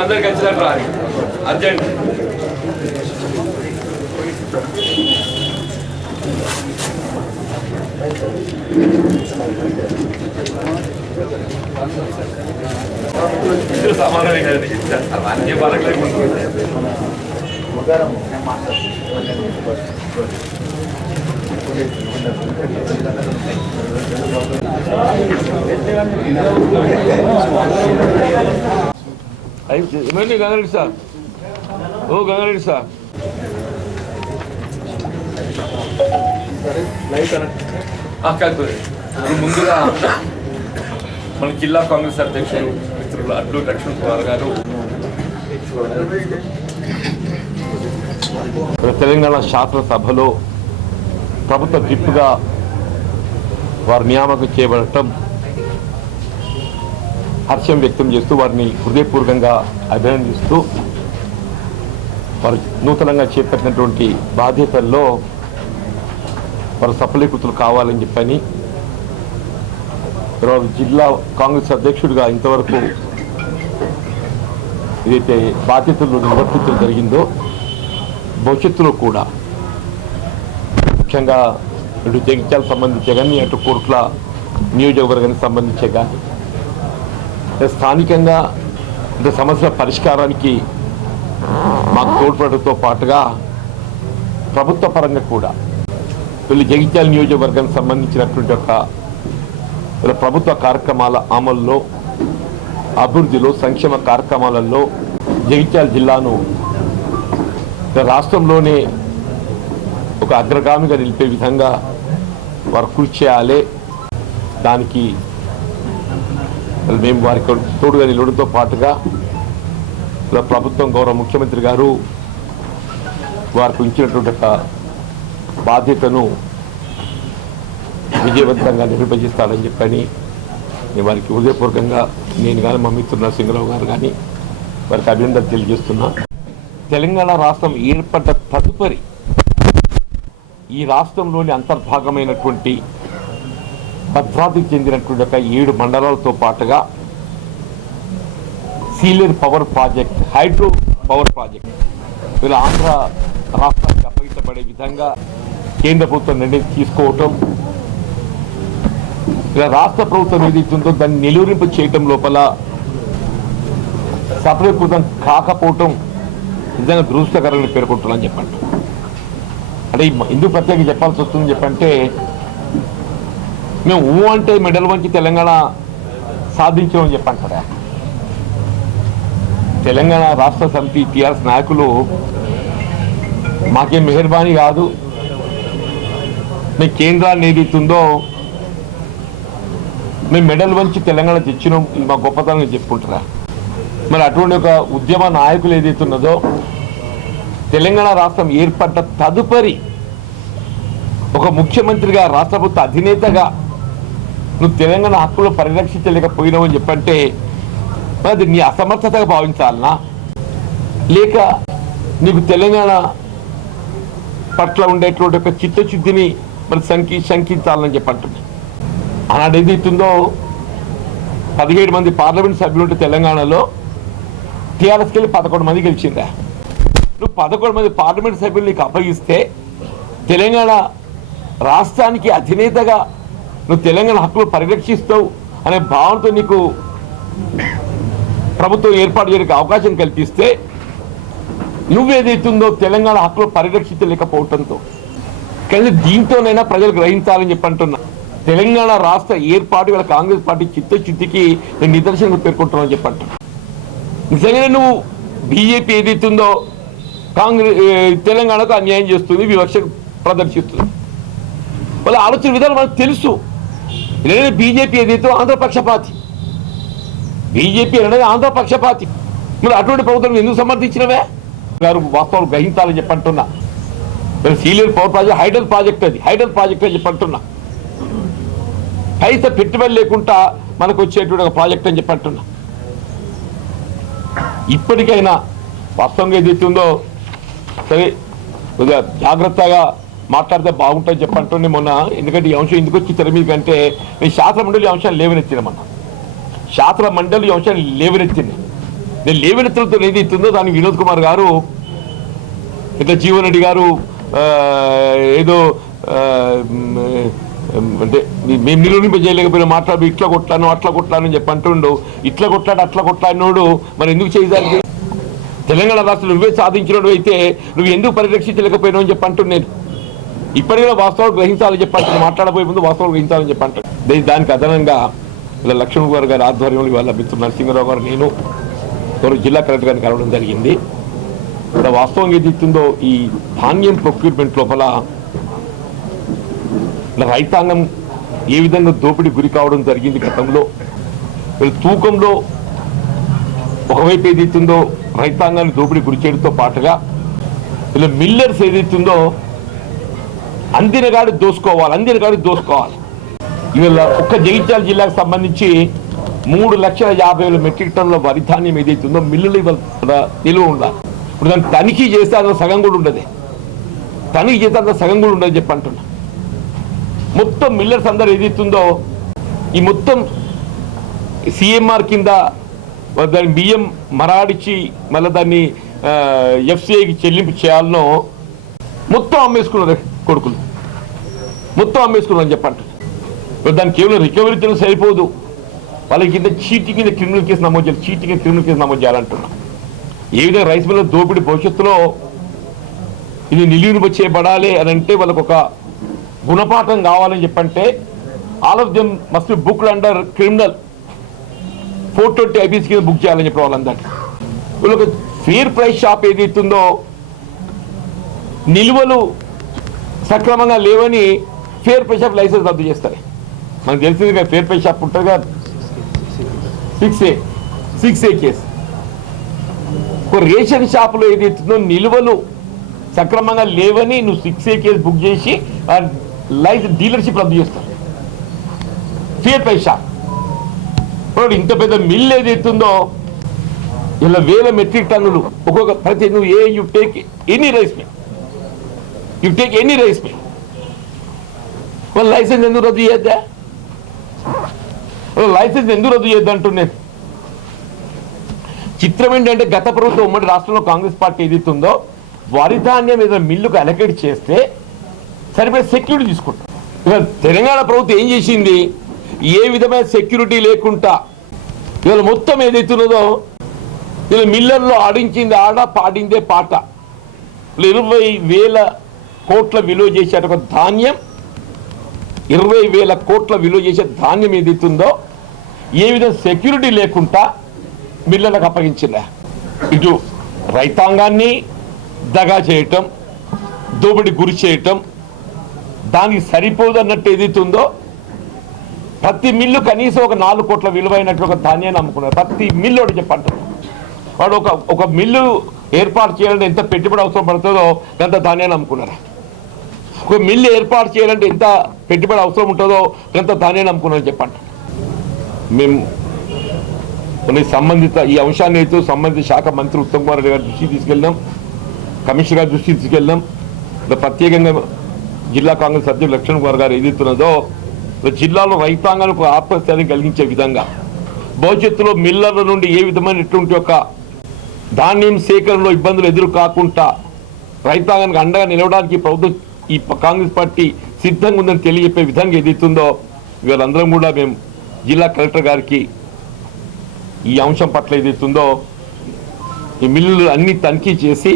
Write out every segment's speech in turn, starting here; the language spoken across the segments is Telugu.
అందరికి వచ్చినట్టు రాదు అర్జెంట్. సమానమే కదండి, ఏ బాధకు లేకుండా. గంగారెడ్డి సార్, ఓ గంగారెడ్డి సార్, ముందుగా మన జిల్లా కాంగ్రెస్ అధ్యక్షులు మిత్రులు అడ్లు లక్ష్మణ్ కుమార్ గారు తెలంగాణ శాసనసభలో ప్రభుత్వ విప్గా వారు నియామకం చేయబడటం హర్షం వ్యక్తం చేస్తూ వారిని హృదయపూర్వకంగా అభినందిస్తూ వారు నూతనంగా చేపట్టినటువంటి బాధ్యతల్లో వారు సఫలీకృతులు కావాలని చెప్పని జిల్లా కాంగ్రెస్ అధ్యక్షుడిగా ఇంతవరకు ఏదైతే బాధ్యతలు నిర్వర్తించడం జరిగిందో భవిష్యత్తులో కూడా ముఖ్యంగా ఇటు జగిత్యాలకు సంబంధించే కానీ అటు కోట్ల నియోజకవర్గానికి సంబంధించే కానీ స్థానికంగా ఇంత సమస్యల పరిష్కారానికి మాకు తోడ్పడటంతో పాటుగా ప్రభుత్వ పరంగా కూడా వీళ్ళు జగిత్యాల నియోజకవర్గానికి సంబంధించినటువంటి ఒక ప్రభుత్వ కార్యక్రమాల అమల్లో అభివృద్ధిలో సంక్షేమ కార్యక్రమాలలో జగిత్యాల జిల్లాను రాష్ట్రంలోనే ఒక అగ్రగామిగా నిలిపే విధంగా వారు కృషి చేయాలి. దానికి మేము వారికి తోడుగా నిలవడంతో పాటుగా ప్రభుత్వం గౌరవ ముఖ్యమంత్రి గారు వారికి ఉంచినటువంటి ఒక బాధ్యతను విజయవంతంగా నిర్వహిస్తాడని చెప్పని నేను వారికి హృదయపూర్వకంగా నేను కానీ మా మిత్రుడు నరసింహరావు గారు కానీ వారికి అభినందనలు తెలియజేస్తున్నా. తెలంగాణ రాష్ట్రం ఏర్పడ్డ తదుపరి ఈ రాష్ట్రంలోని అంతర్భాగమైనటువంటి భద్రాద్రికి చెందినటువంటి ఒక 7 మండలాలతో పాటుగా solar power project, hydro power project వీళ్ళు ఆంధ్ర రాష్ట్రానికి అప్పగించబడే విధంగా కేంద్ర ప్రభుత్వం నిర్ణయం తీసుకోవటం, ఇలా రాష్ట్ర ప్రభుత్వం ఏదైతుందో దాన్ని నిలువరింపు చేయటం లోపల సఫలీకృతం కాకపోవటం నిజంగా దురదృష్టకరంగా పేర్కొంటున్నాను చెప్పండి. అంటే ఎందుకు ప్రత్యేకంగా చెప్పాల్సి వస్తుందని చెప్పంటే మేము అంటే మెడల్ వంచి తెలంగాణ సాధించామని చెప్పంటారా. తెలంగాణ రాష్ట్ర సమితి టీఆర్ఎస్ నాయకులు మాకేం మెహర్బానీ కాదు, మేము కేంద్రాన్ని ఏదైతుందో మేము మెడల్ వంచి తెలంగాణ తెచ్చినాం, ఇది మా గొప్పతనంగా చెప్పుకుంటారా. మరి అటువంటి ఒక ఉద్యమ నాయకులు ఏదైతున్నదో తెలంగాణ రాష్ట్రం ఏర్పడ్డ తదుపరి ఒక ముఖ్యమంత్రిగా రాష్ట్ర ప్రభుత్వ అధినేతగా నువ్వు తెలంగాణ హక్కులు పరిరక్షించలేకపోయినావు అని చెప్పంటే అది నీ అసమర్థతగా భావించాలనా, లేక నీకు తెలంగాణ పట్ల ఉండేటువంటి ఒక చిత్తశుద్ధిని మరి శంకించాలని చెప్పంటుంది. ఆనాడు ఏదైతుందో 17 మంది పార్లమెంట్ సభ్యులుంటే తెలంగాణలో టీఆర్ఎస్కి వెళ్ళి 11 మంది గెలిచిందా. నువ్వు 11 మంది పార్లమెంట్ సభ్యులు నీకు అప్పగిస్తే తెలంగాణ రాష్ట్రానికి అధినేతగా నువ్వు తెలంగాణ హక్కులు పరిరక్షిస్తావు అనే భావనతో నీకు ప్రభుత్వం ఏర్పాటు చేయడానికి అవకాశం కల్పిస్తే నువ్వేదైతుందో తెలంగాణ హక్కులు పరిరక్షించలేకపోవడంతో కానీ దీంతోనైనా ప్రజలు గ్రహించాలని చెప్పంటున్నా. తెలంగాణ రాష్ట్ర ఏర్పాటు గల కాంగ్రెస్ పార్టీ చిత్తశుద్ధికి నేను నిదర్శనంగా పేర్కొంటున్నాను చెప్పంటున్నా. నిజంగానే నువ్వు బీజేపీ ఏదైతుందో కాంగ్రెస్ తెలంగాణకు అన్యాయం చేస్తుంది, వివక్ష ప్రదర్శిస్తుంది. వాళ్ళ ఆలోచన విధానం మనకు తెలుసు. ఎందుకంటే బీజేపీ ఏదైతే ఆంధ్రపక్షపాతి, బీజేపీ అనేది ఆంధ్రపక్షపాతి. మరి అటువంటి ప్రభుత్వం ఎందుకు సమర్థించినవే గారు వాస్తవాలు గ్రహించాలని చెప్పంటున్నా. సీలియర్ పవర్ ప్రాజెక్ట్ హైడల్ ప్రాజెక్ట్, అది హైడల్ ప్రాజెక్ట్ అని చెప్పంటున్నా. పైసా పెట్టుబడి లేకుండా మనకు వచ్చేటువంటి ఒక ప్రాజెక్ట్ అని చెప్పంటున్నా. ఇప్పటికైనా వాస్తవంగా ఏదైతుందో సరే కొద్దిగా జాగ్రత్తగా మాట్లాడితే బాగుంటుంది చెప్పంటుండే మొన్న. ఎందుకంటే ఈ అంశం ఎందుకు వచ్చి తెర మీద కంటే నేను శాసన మండలి అంశాన్ని లేవనెత్తినమన్నా. శాసన మండలి అంశాన్ని లేవనెత్తింది. నేను లేవనెత్తడంతో ఏది ఇస్తుందో దాన్ని వినోద్ కుమార్ గారు ఇట్లా జీవన్ రెడ్డి గారు ఏదో అంటే మేము నిరూపింపజేయలేకపోయినా మాట్లాడు ఇట్లా కొట్లాను అట్లా కొట్లాను అని చెప్పి అంటుండు. ఇట్లా కొట్లాడు అట్లా కొట్లాడినోడు మరి ఎందుకు చేయడానికి? తెలంగాణ రాష్ట్రం నువ్వే సాధించినోడు అయితే నువ్వు ఎందుకు పరిరక్షించలేకపోయినావు అని చెప్పి అంటున్నాను. నేను ఇప్పటికీ వాస్తవాలు గ్రహించాలని చెప్పంటాను. మాట్లాడబోయే ముందు వాస్తవాలు గ్రహించాలని చెప్పంటాను. దానికి అదనంగా ఇలా లక్ష్మణ్ కుమార్ గారి ఆధ్వర్యంలో ఇవాళ మిత్రుడు నరసింహరావు గారు నేను జిల్లా కలెక్టర్ గారిని కలవడం జరిగింది. ఇక్కడ వాస్తవంగా ఏది ఇస్తుందో ఈ ధాన్యం ప్రొక్యూర్మెంట్ లోపల రైతాంగం ఏ విధంగా దోపిడీ గురి కావడం జరిగింది గతంలో. తూకంలో ఒకవైపు ఏదైతుందో రైతాంగాన్ని దోపిడీ గురి చేయడంతో పాటుగా ఇలా మిల్లర్స్ ఏదైతుందో అందినగాడి దోసుకోవాలి. ఇవాళ ఒక్క జగిత్యాల జిల్లాకు సంబంధించి 3,50,000 మెట్రిక్ టన్నుల వరి ధాన్యం ఏదైతుందో మిల్లులు ఇవాళ నిలువ ఉండాలి. ఇప్పుడు దాన్ని తనిఖీ చేస్తే అందులో సగం కూడా ఉండదు. చెప్పి అంటున్నా. మొత్తం మిల్లర్స్ అందరూ ఏదైతుందో ఈ మొత్తం సిఎంఆర్ కింద దాని బియ్యం మరాడిచ్చి మళ్ళీ దాన్ని ఎఫ్సిఐకి చెల్లింపు చేయాలనో మొత్తం అమ్మేసుకున్నారు కొడుకులు. మొత్తం అమ్మేసుకున్నారు అని చెప్పంటారు. దానికి కేవలం రికవరీ చేయడం సరిపోదు. వాళ్ళకి కింద చీటింగ్ కింద క్రిమినల్ కేసు నమోదు చేయాలంటున్నాం. ఏ విధంగా రైస్ మిల్ల దోపిడీ భవిష్యత్తులో ఇది నిలువునిప చేయబడాలి అని అంటే వాళ్ళకు ఒక గుణపాఠం కావాలని చెప్పంటే all of them must be booked under criminal 420 IPC కింద బుక్ చేయాలని చెప్పి వాళ్ళందరికీ. వీళ్ళొక ఫేర్ ప్రైస్ షాప్ ఏదైతుందో నిల్వలు సక్రమంగా లేవని ఫేర్ ప్రైస్ షాప్ లైసెన్స్ రద్దు చేస్తారు. మనకు తెలిసింది ఫేర్ ప్రైస్ షాప్ ఉంటుంది కదా 6A కేసు. ఒక రేషన్ షాపులో ఏదైతుందో నిల్వలు సక్రమంగా లేవని నువ్వు 6A కేసు బుక్ చేసి లైసెన్స్ డీలర్షిప్ రద్దు చేస్తారు. ఫేర్ ప్రైస్ షాప్ ఇంత పెద్ద మిల్ ఏదైతుందో ఇలా 1000 మెట్రిక్ టన్నులు ఒక్కొక్క ప్రతి నువ్వు you take any rice mill వాళ్ళ లైసెన్స్ ఎందుకు రద్దు చేయొద్దా? అంటున్నాను. చిత్రం ఏంటంటే గత ప్రభుత్వం ఉమ్మడి రాష్ట్రంలో కాంగ్రెస్ పార్టీ ఏదైతుందో వరి ధాన్యం ఏదైనా మిల్లుకు అలొకేట్ చేస్తే సరిపోయే సెక్యూరిటీ తీసుకుంటాం. ఇవాళ తెలంగాణ ప్రభుత్వం ఏం చేసింది? ఏ విధమైన సెక్యూరిటీ లేకుండా ఇవాళ మొత్తం ఏదైతున్నదో ఇలా మిల్లర్లో ఆడించింది ఆడ పాడిందే పాట. 20,000 కోట్ల విలువ చేసే ఒక ధాన్యం 20,000 కోట్ల విలువ చేసే ధాన్యం ఏదైతుందో ఏ విధంగా సెక్యూరిటీ లేకుండా మిల్లర్లకు అప్పగించిందా? ఇటు రైతాంగాన్ని దగా చేయటం, దోపిడీ గురి చేయటం, దానికి సరిపోదు అన్నట్టు ఏదైతుందో ప్రతి మిల్లు కనీసం ఒక 4 కోట్ల విలువైనట్లు ఒక ధాన్యాన్ని అమ్ముకున్నారు. ప్రతి మిల్లు ఒకటి చెప్పంటారు. వాడు ఒక మిల్లు ఏర్పాటు చేయాలంటే ఎంత పెట్టుబడి అవసరం పడుతుందో అంత ధాన్యాన్ని అమ్ముకున్నారు. ఒక మిల్లు ఏర్పాటు చేయాలంటే ఎంత పెట్టుబడి అవసరం ఉంటుందో అంత ధాన్యాన్ని అమ్ముకున్నారు చెప్పండి. మేము సంబంధిత ఈ అంశాన్ని అయితే సంబంధిత శాఖ మంత్రి ఉత్తమ్ కుమార్ రెడ్డి గారి దృష్టికి తీసుకెళ్ళినాం, కమిషనర్ గారి దృష్టికి తీసుకెళ్ళినాం. ప్రత్యేకంగా జిల్లా కాంగ్రెస్ అధ్యక్షుడు లక్ష్మణ్ కుమార్ గారు ఏదైతున్నదో జిల్లాలో రైతాంగానికి ఆత్మస్థైర్యం కలిగించే విధంగా భవిష్యత్తులో మిల్లర్ల నుండి ఏ విధమైనటువంటి ఒక ధాన్యం సేకరణలో ఇబ్బందులు ఎదురు కాకుండా రైతాంగానికి అండగా నిలవడానికి ప్రభుత్వం ఈ కాంగ్రెస్ పార్టీ సిద్ధంగా ఉందని తెలియజెప్పే విధంగా ఏదైతుందో వీళ్ళందరం కూడా మేము జిల్లా కలెక్టర్ గారికి ఈ అంశం పట్ల ఏదైతుందో ఈ మిల్లులు అన్ని తనిఖీ చేసి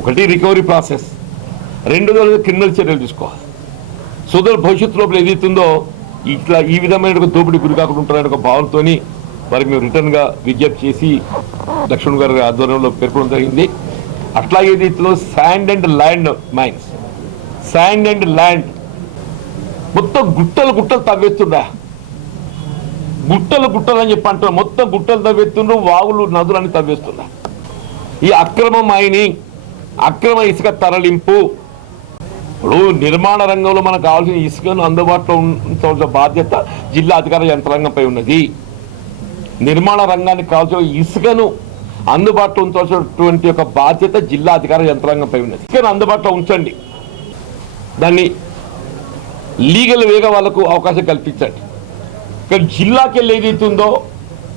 ఒకటి రికవరీ ప్రాసెస్, రెండోది క్రిమినల్ చర్యలు తీసుకోవాలి. సోదరు భవిష్యత్తు లోపల ఏదైతుందో ఇట్లా ఈ విధమైన దోపిడీ గురి కాకుండా ఉంటారనే ఒక భావనతో వారికి మేము రిటర్న్గా విజ్ఞప్తి చేసి లక్ష్మణ్ గారి ఆధ్వర్యంలో పేర్కొనడం జరిగింది. అట్లాగే ఏదైతుందో శాండ్ అండ్ ల్యాండ్ మొత్తం గుట్టలు తవ్వేస్తుండ గుట్టలు అని చెప్పి అంటున్నా. మొత్తం గుట్టలు తవ్వేస్తుండ్రు, వాగులు నదులని తవ్వేస్తున్నా. ఈ అక్రమ మైనింగ్, అక్రమ ఇసుక తరలింపు, ఇప్పుడు నిర్మాణ రంగంలో మనకు కావాల్సిన ఇసుకను అందుబాటులో ఉంచాల్సిన బాధ్యత జిల్లా అధికార యంత్రాంగంపై ఉన్నది. నిర్మాణ రంగానికి కావాల్సిన ఇసుకను అందుబాటులో ఉంచాల్సినటువంటి ఒక బాధ్యత జిల్లా అధికార యంత్రాంగంపై ఉన్నది. ఇసుకను అందుబాటులో ఉంచండి. దాన్ని లీగల్ వేగా వాళ్ళకు అవకాశం కల్పించండి. కానీ జిల్లాకి వెళ్ళి ఏదైతుందో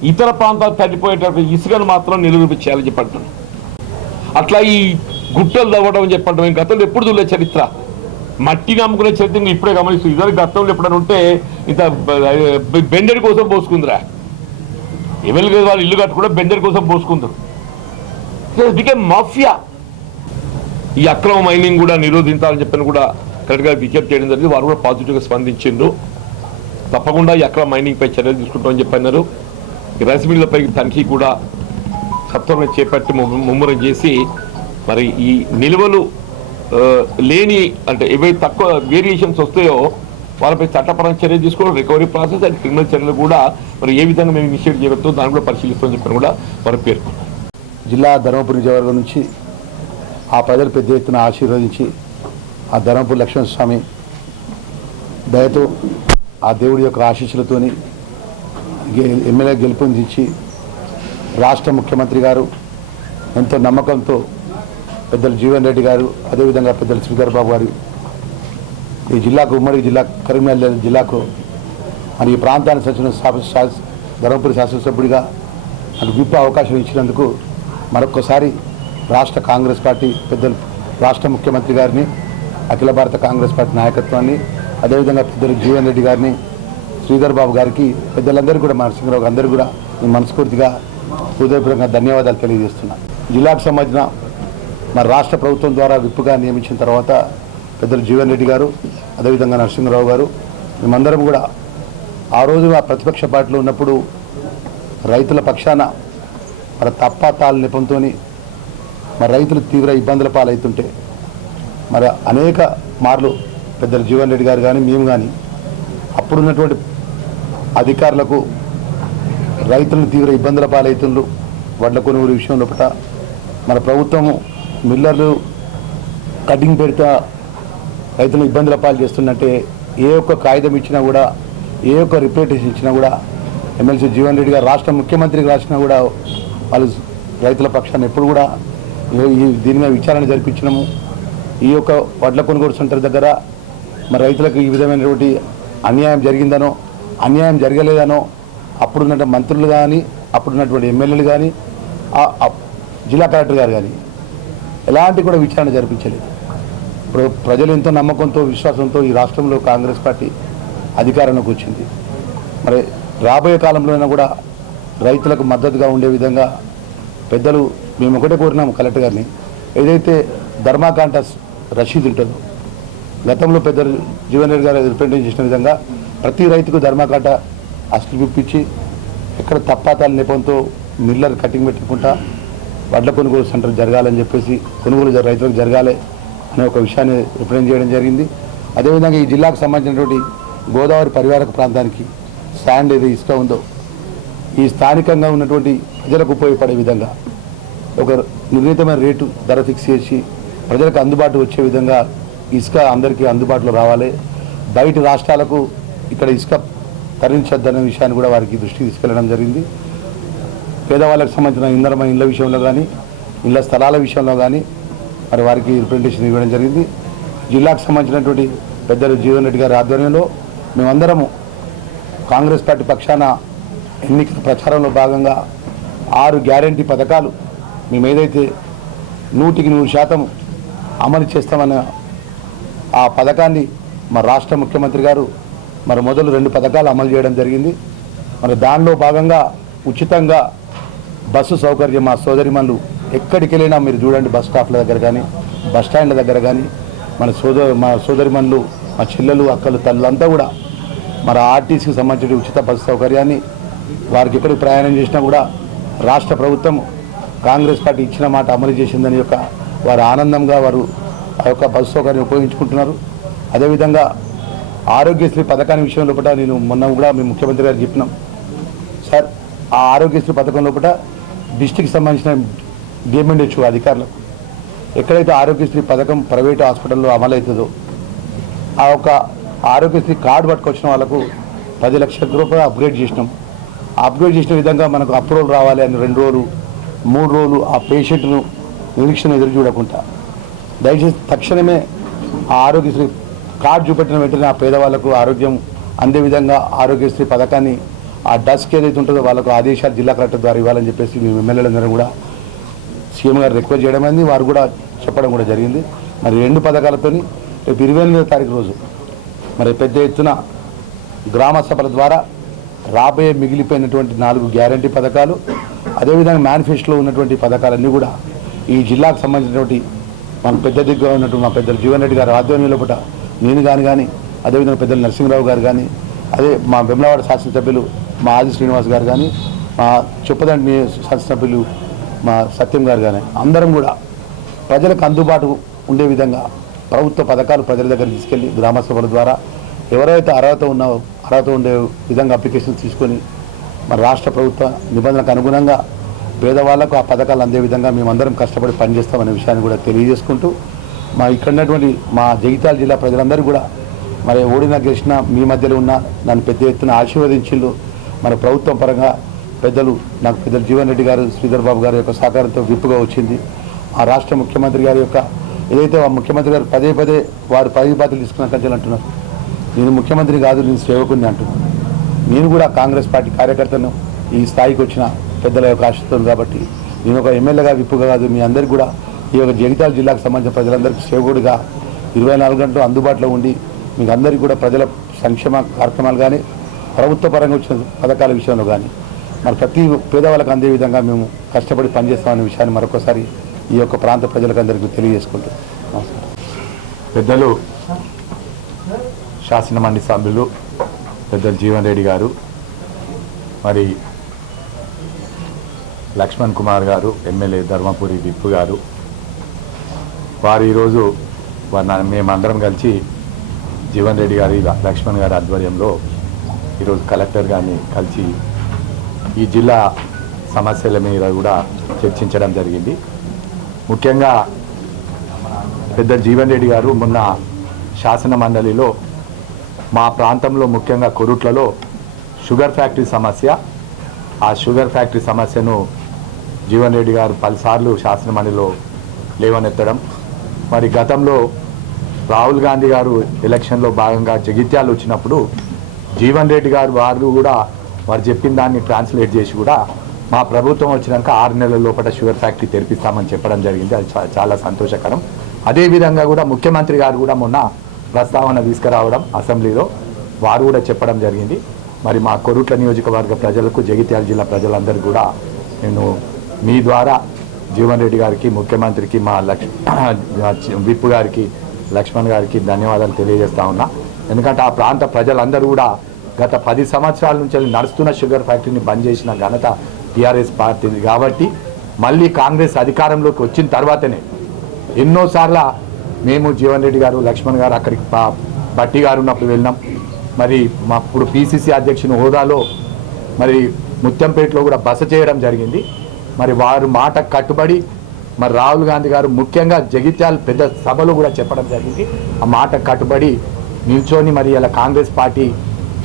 ఇతర ప్రాంతాలు తగ్గిపోయేటప్పుడు ఇసుకను మాత్రం నిరూపించాలని చెప్పంటున్నాను. అట్లా ఈ గుట్టలు తవ్వడం అని చెప్పంటాం. గతంలో ఎప్పుడు చూడలే చరిత్ర, మట్టి నమ్ముకునే చరిత్ర ఇప్పుడే గమనిస్తుంది. ఇద్దరు గతంలో ఎప్పుడైనా ఉంటే ఇంత బెండెడ్ కోసం పోసుకుందిరా, ఎవరికి వాళ్ళు ఇల్లు కట్టుకుంటే బెండెడ్ కోసం పోసుకుందరు. Became mafia. ఈ అక్రమ మైనింగ్ కూడా నిరోధించాలని చెప్పని కూడా కరెక్ట్గా విజ్ఞప్తి చేయడం జరిగింది. వారు కూడా పాజిటివ్గా స్పందించిండ్రు. తప్పకుండా ఈ అక్రమ మైనింగ్ పై చర్యలు తీసుకుంటామని చెప్పన్నారు. రైస్ మిల్లులపై తనిఖీ కూడా సత్వరంగా చేపట్టి ముమ్మరం చేసి మరి ఈ నిల్వలు లేని అంటే ఏవైతే తక్కువ వేరియేషన్స్ వస్తాయో వాళ్ళపై చట్టపరమైన చర్యలు తీసుకోవడం, రికవరీ ప్రాసెస్ అండ్ క్రిమినల్ చర్యలు కూడా మరి ఏ విధంగా మేము ఇనిషియేట్ చేయగలుగుతాం దాన్ని కూడా పరిశీలిస్తామని చెప్పని కూడా వారు పేర్కొన్నారు. జిల్లా ధర్మపురి నియోజకవర్గం నుంచి ఆ ప్రజలు పెద్ద ఎత్తున ఆశీర్వదించి ఆ ధర్మపురి లక్ష్మణస్వామి దయతో ఆ దేవుడి యొక్క ఆశీస్సులతోని ఎమ్మెల్యే గెలుపొందించి రాష్ట్ర ముఖ్యమంత్రి గారు ఎంతో నమ్మకంతో పెద్దలు జీవన్ రెడ్డి గారు, అదేవిధంగా పెద్దలు శ్రీధర్ బాబు గారు ఈ జిల్లాకు, ఉమ్మడి జిల్లా కరీంనగర్ జిల్లాకు మరి ఈ ప్రాంతానికి సంచిన ధర్మపురి శాసనసభ్యుడిగా నాకు విప్ అవకాశం ఇచ్చినందుకు మరొక్కసారి రాష్ట్ర కాంగ్రెస్ పార్టీ పెద్దలు, రాష్ట్ర ముఖ్యమంత్రి గారిని, అఖిల భారత కాంగ్రెస్ పార్టీ నాయకత్వాన్ని, అదేవిధంగా పెద్దలు జీవన్ రెడ్డి గారిని, శ్రీధర్ బాబు గారికి, పెద్దలందరికీ కూడా నరసింహరావు అందరికీ కూడా నేను మనస్ఫూర్తిగా హృదయపూర్వకంగా ధన్యవాదాలు తెలియజేస్తున్నాను. జిల్లాకు సంబంధించిన మరి రాష్ట్ర ప్రభుత్వం ద్వారా విప్పుగా నియమించిన తర్వాత పెద్దలు జీవన్ రెడ్డి గారు, అదేవిధంగా నరసింహరావు గారు, మేమందరం కూడా ఆ రోజు ఆ ప్రతిపక్ష పార్టీలో ఉన్నప్పుడు రైతుల పక్షాన మరి తప్పాతాల నెపంతో మరి రైతులు తీవ్ర ఇబ్బందుల పాలవుతుంటే మరి అనేక మార్లు పెద్దలు జీవన్ రెడ్డి గారు కానీ మేము కానీ అప్పుడున్నటువంటి అధికారులకు రైతులను తీవ్ర ఇబ్బందుల పాలవుతుండ్రు వడ్ల కొనుగోలు విషయం లోపల మన ప్రభుత్వము మిల్లర్లు కటింగ్ పెడతా రైతులను ఇబ్బందుల పాలు చేస్తున్నట్టే ఏ ఒక్క కాగితం ఇచ్చినా కూడా, ఏ ఒక్క రిప్రజెంటేషన్ ఇచ్చినా కూడా, ఎమ్మెల్సీ జీవన్ రెడ్డి గారు రాష్ట్ర ముఖ్యమంత్రికి రాసినా కూడా వాళ్ళు రైతుల పక్షాన్ని ఎప్పుడు కూడా దీని మీద విచారణ జరిపించినాము. ఈ యొక్క వడ్ల కొనుగోలు సెంటర్ దగ్గర మరి రైతులకు ఈ విధమైనటువంటి అన్యాయం జరిగిందనో, అన్యాయం జరగలేదనో అప్పుడున్న మంత్రులు కానీ, అప్పుడున్నటువంటి ఎమ్మెల్యేలు కానీ, జిల్లా కలెక్టర్ గారు కానీ ఎలాంటి కూడా విచారణ జరిపించలేదు. ఇప్పుడు ప్రజలు ఎంతో నమ్మకంతో, విశ్వాసంతో ఈ రాష్ట్రంలో కాంగ్రెస్ పార్టీ అధికారంలోకి వచ్చింది. మరి రాబోయే కాలంలోనైనా కూడా రైతులకు మద్దతుగా ఉండే విధంగా పెద్దలు మేము ఒకటే కోరినాము కలెక్టర్ గారిని, ఏదైతే ధర్మాకాంట రసీదు ఉంటుందో గతంలో పెద్దలు జీవన్ రెడ్డి గారు రిప్రజెంట్ చేసిన విధంగా ప్రతి రైతుకు ధర్మాకాంట అసలు ఇప్పించి ఎక్కడ తప్పాతాల నెపంతో మిల్లర్ కటింగ్ పెట్టుకుంటా వడ్ల కొనుగోలు సెంటర్ జరగాలని చెప్పేసి, కొనుగోలు రైతులకు జరగాలి అనే ఒక విషయాన్ని రిప్రజెంట్ చేయడం జరిగింది. అదేవిధంగా ఈ జిల్లాకు సంబంధించినటువంటి గోదావరి పరివారక ప్రాంతానికి స్టాండ్ ఏదో ఇసుక ఉందో ఈ స్థానికంగా ఉన్నటువంటి ప్రజలకు ఉపయోగపడే విధంగా ఒక నిర్ణీతమైన రేటు ధర ఫిక్స్ చేసి ప్రజలకు అందుబాటు వచ్చే విధంగా ఇసుక అందరికీ అందుబాటులో రావాలి. బయటి రాష్ట్రాలకు ఇక్కడ ఇసుక తరలించొద్దనే విషయాన్ని కూడా వారికి దృష్టికి తీసుకెళ్లడం జరిగింది. పేదవాళ్ళకు సంబంధించిన ఇంధనమైన ఇళ్ల విషయంలో కానీ, ఇళ్ల స్థలాల విషయంలో కానీ మరి వారికి రిప్రజెంటేషన్ ఇవ్వడం జరిగింది. జిల్లాకు సంబంధించినటువంటి పెద్దలు జీవన్ రెడ్డి గారి ఆధ్వర్యంలో మేమందరము కాంగ్రెస్ పార్టీ పక్షాన ఎన్నికల ప్రచారంలో భాగంగా 6 గ్యారంటీ పథకాలు మేము ఏదైతే 100% అమలు చేస్తామన్న ఆ పథకాన్ని మన రాష్ట్ర ముఖ్యమంత్రి గారు మరి మొదలు 2 పథకాలు అమలు చేయడం జరిగింది. మరి దానిలో భాగంగా ఉచితంగా బస్సు సౌకర్యం మా సోదరిమణులు ఎక్కడికి వెళ్ళినా మీరు చూడండి, బస్ స్టాప్ల దగ్గర కానీ, బస్ స్టాండ్ల దగ్గర కానీ మా సోదరిమణులు, మా చెల్లెలు, అక్కలు, తల్లులంతా కూడా మరి ఆర్టీసీకి సంబంధించిన ఉచిత బస్సు సౌకర్యాన్ని వారికి ఎక్కడికి ప్రయాణం చేసినా కూడా రాష్ట్ర ప్రభుత్వం కాంగ్రెస్ పార్టీ ఇచ్చిన మాట అమలు చేసిందని యొక్క వారు ఆనందంగా వారు ఆ యొక్క బస్సు సౌకర్యం ఉపయోగించుకుంటున్నారు. అదేవిధంగా ఆరోగ్యశ్రీ పథకాన్ని విషయం లోపల నేను మొన్న కూడా మీ ముఖ్యమంత్రి గారు చెప్పినాం సార్, ఆ ఆరోగ్యశ్రీ పథకం లోపల డిస్టిక్కి సంబంధించిన డిఎంఎండ్హెచ్ఓ అధికారులకు ఎక్కడైతే ఆరోగ్యశ్రీ పథకం ప్రైవేటు హాస్పిటల్లో అమలవుతుందో ఆ యొక్క ఆరోగ్యశ్రీ కార్డు పట్టుకొచ్చిన వాళ్ళకు 10 లక్షల రూపాయలు అప్గ్రేడ్ చేసినాం. అప్గ్రేడ్ చేసిన విధంగా మనకు అప్రూవల్ రావాలి అని 2 రోజులు 3 రోజులు ఆ పేషెంట్ను నిరీక్షణ ఎదురు చూడకుండా దయచేసి తక్షణమే ఆ ఆరోగ్యశ్రీ కార్డు చూపెట్టిన వెంటనే ఆ పేదవాళ్లకు ఆరోగ్యం అందే విధంగా ఆరోగ్యశ్రీ పథకాన్ని ఆ డస్క్ ఏదైతే ఉంటుందో వాళ్ళకు ఆదేశాలు జిల్లా కలెక్టర్ ద్వారా ఇవ్వాలని చెప్పేసి మేము ఎమ్మెల్యేలందరూ కూడా సీఎం గారు రిక్వెస్ట్ చేయడం అయింది, వారు కూడా చెప్పడం కూడా జరిగింది. మరి 2 పథకాలతోని రేపు 28వ తారీఖు రోజు మరి పెద్ద ఎత్తున గ్రామ సభల ద్వారా రాబోయే మిగిలిపోయినటువంటి 4 గ్యారంటీ పథకాలు, అదేవిధంగా మేనిఫెస్టోలో ఉన్నటువంటి పథకాలన్నీ కూడా ఈ జిల్లాకు సంబంధించినటువంటి మన పెద్ద దిగ్గుగా ఉన్నటువంటి మా పెద్దలు జీవన్ రెడ్డి గారు ఆధ్వర్యంలో పూట నేను కానీ అదేవిధంగా పెద్దలు నరసింహరావు గారు కానీ, అదే మా బెమ్లవాడ శాసనసభ్యులు మా ఆది శ్రీనివాస్ గారు కానీ, మా చొప్పదండి శాసనసభ్యులు మా సత్యం గారు కానీ అందరం కూడా ప్రజలకు అందుబాటు ఉండే విధంగా ప్రభుత్వ పథకాలు ప్రజల దగ్గర తీసుకెళ్లి గ్రామ సభల ద్వారా ఎవరైతే అర్హత ఉండే విధంగా అప్లికేషన్ తీసుకొని మరి రాష్ట్ర ప్రభుత్వ నిబంధనలకు అనుగుణంగా పేదవాళ్లకు ఆ పథకాలు అందే విధంగా మేమందరం కష్టపడి పనిచేస్తామనే విషయాన్ని కూడా తెలియజేసుకుంటూ మా ఇక్కడ ఉన్నటువంటి మా జగిత్యాల జిల్లా ప్రజలందరూ కూడా మరి ఓడినా గెలిచినా మీ మధ్యలో ఉన్న నన్ను పెద్ద ఎత్తున ఆశీర్వదించిళ్ళు. మరి ప్రభుత్వం పరంగా పెద్దలు నాకు పెద్దలు జీవన్ రెడ్డి గారు శ్రీధర్ బాబు గారి యొక్క సహకారంతో విప్పుగా వచ్చింది. ఆ రాష్ట్ర ముఖ్యమంత్రి గారి యొక్క ఏదైతే ఆ ముఖ్యమంత్రి గారు పదే వారు పదవి బాధ్యతలు తీసుకున్న కంచెలు అంటున్నారు, నేను ముఖ్యమంత్రి కాదు నేను సేవకుని అంటున్నాను. నేను కూడా కాంగ్రెస్ పార్టీ కార్యకర్తను ఈ స్థాయికి వచ్చిన పెద్దల యొక్క ఆశిస్తాను కాబట్టి నేను ఒక ఎమ్మెల్యేగా విప్పుగా కాదు మీ అందరికీ కూడా ఈ యొక్క జగిత్యాల జిల్లాకు సంబంధించిన ప్రజలందరికీ సేవకుడిగా 24 గంటలు అందుబాటులో ఉండి మీకు అందరికీ కూడా ప్రజల సంక్షేమ కార్యక్రమాలు కానీ ప్రభుత్వ పరంగా వచ్చిన పథకాల విషయంలో కానీ మరి ప్రతి పేదవాళ్ళకు అందే విధంగా మేము కష్టపడి పనిచేస్తామనే విషయాన్ని మరొకసారి ఈ యొక్క ప్రాంత ప్రజలకు అందరికీ తెలియజేసుకుంటాం. నమస్కారం. పెద్దలు శాసనమండలి సభ్యులు పెద్దలు జీవన్ రెడ్డి గారు, మరి లక్ష్మణ్ కుమార్ గారు ఎమ్మెల్యే ధర్మపురి విప్పు గారు, వారు ఈరోజు మేమందరం కలిసి జీవన్ రెడ్డి గారి లక్ష్మణ్ గారి ఆధ్వర్యంలో ఈరోజు కలెక్టర్ గారిని కలిసి ఈ జిల్లా సమస్యల మీద కూడా చర్చించడం జరిగింది. ముఖ్యంగా పెద్ద జీవన్ రెడ్డి గారు మొన్న శాసన మండలిలో మా ప్రాంతంలో ముఖ్యంగా కొరుట్లలో షుగర్ ఫ్యాక్టరీ సమస్య, ఆ షుగర్ ఫ్యాక్టరీ సమస్యను జీవన్ రెడ్డి గారు పలుసార్లు శాసన మండలిలో లేవనెత్తడం, మరి గతంలో రాహుల్ గాంధీ గారు ఎలక్షన్లో భాగంగా జగిత్యాలు వచ్చినప్పుడు జీవన్ రెడ్డి గారు వారు చెప్పిన దాన్ని ట్రాన్స్లేట్ చేసి కూడా మా ప్రభుత్వం వచ్చినాక 6 నెలల లోపల షుగర్ ఫ్యాక్టరీ తెరిపిస్తామని చెప్పడం జరిగింది. అది చాలా సంతోషకరం. అదేవిధంగా కూడా ముఖ్యమంత్రి గారు కూడా మొన్న ప్రస్తావన తీసుకురావడం అసెంబ్లీలో వారు కూడా చెప్పడం జరిగింది. మరి మా కొరుట్ల నియోజకవర్గ ప్రజలకు జగిత్యాల జిల్లా ప్రజలందరూ కూడా నేను మీ ద్వారా జీవన్ రెడ్డి గారికి, ముఖ్యమంత్రికి, మా విప్పు గారికి, లక్ష్మణ్ గారికి ధన్యవాదాలు తెలియజేస్తా ఉన్నా. ఎందుకంటే ఆ ప్రాంత ప్రజలందరూ కూడా గత 10 సంవత్సరాల నుంచి నడుస్తున్న షుగర్ ఫ్యాక్టరీని బంద్ చేసిన ఘనత టీఆర్ఎస్ పార్టీది. కాబట్టి మళ్ళీ కాంగ్రెస్ అధికారంలోకి వచ్చిన తర్వాతనే ఎన్నోసార్లు మేము జీవన్ రెడ్డి గారు, లక్ష్మణ్ గారు అక్కడికి బట్టి గారు ఉన్నప్పుడు వెళ్ళినాం. మరి మా ఇప్పుడు పిసిసి అధ్యక్షుని హోదాలో మరి ముత్యంపేటలో కూడా బస చేయడం జరిగింది. మరి వారు మాట కట్టుబడి మరి రాహుల్ గాంధీ గారు ముఖ్యంగా జగిత్యాల పెద్ద సభలో కూడా చెప్పడం జరిగింది. ఆ మాట కట్టుబడి నిల్చొని మరి ఇలా కాంగ్రెస్ పార్టీ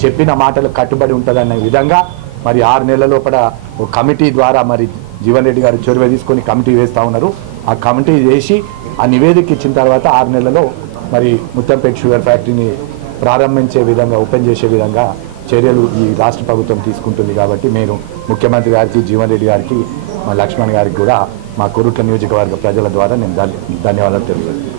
చెప్పిన మాటలు కట్టుబడి ఉంటుందన్న విధంగా మరి 6 నెలల లోపల ఒక కమిటీ ద్వారా మరి జీవన్ రెడ్డి గారు చొరవ తీసుకొని కమిటీ వేస్తూ ఉన్నారు. ఆ కమిటీ వేసి ఆ నివేదిక ఇచ్చిన తర్వాత 6 నెలల్లో మరి ముత్తంపేట షుగర్ ఫ్యాక్టరీని ప్రారంభించే విధంగా, ఓపెన్ చేసే విధంగా చర్యలు ఈ రాష్ట్ర ప్రభుత్వం తీసుకుంటుంది. కాబట్టి నేను ముఖ్యమంత్రి గారికి, జీవన్ రెడ్డి గారికి, మా లక్ష్మణ్ గారికి కూడా మా కొరుట్ల నియోజకవర్గ ప్రజల ద్వారా నేను ధన్యవాదాలు తెలియజేస్తాను.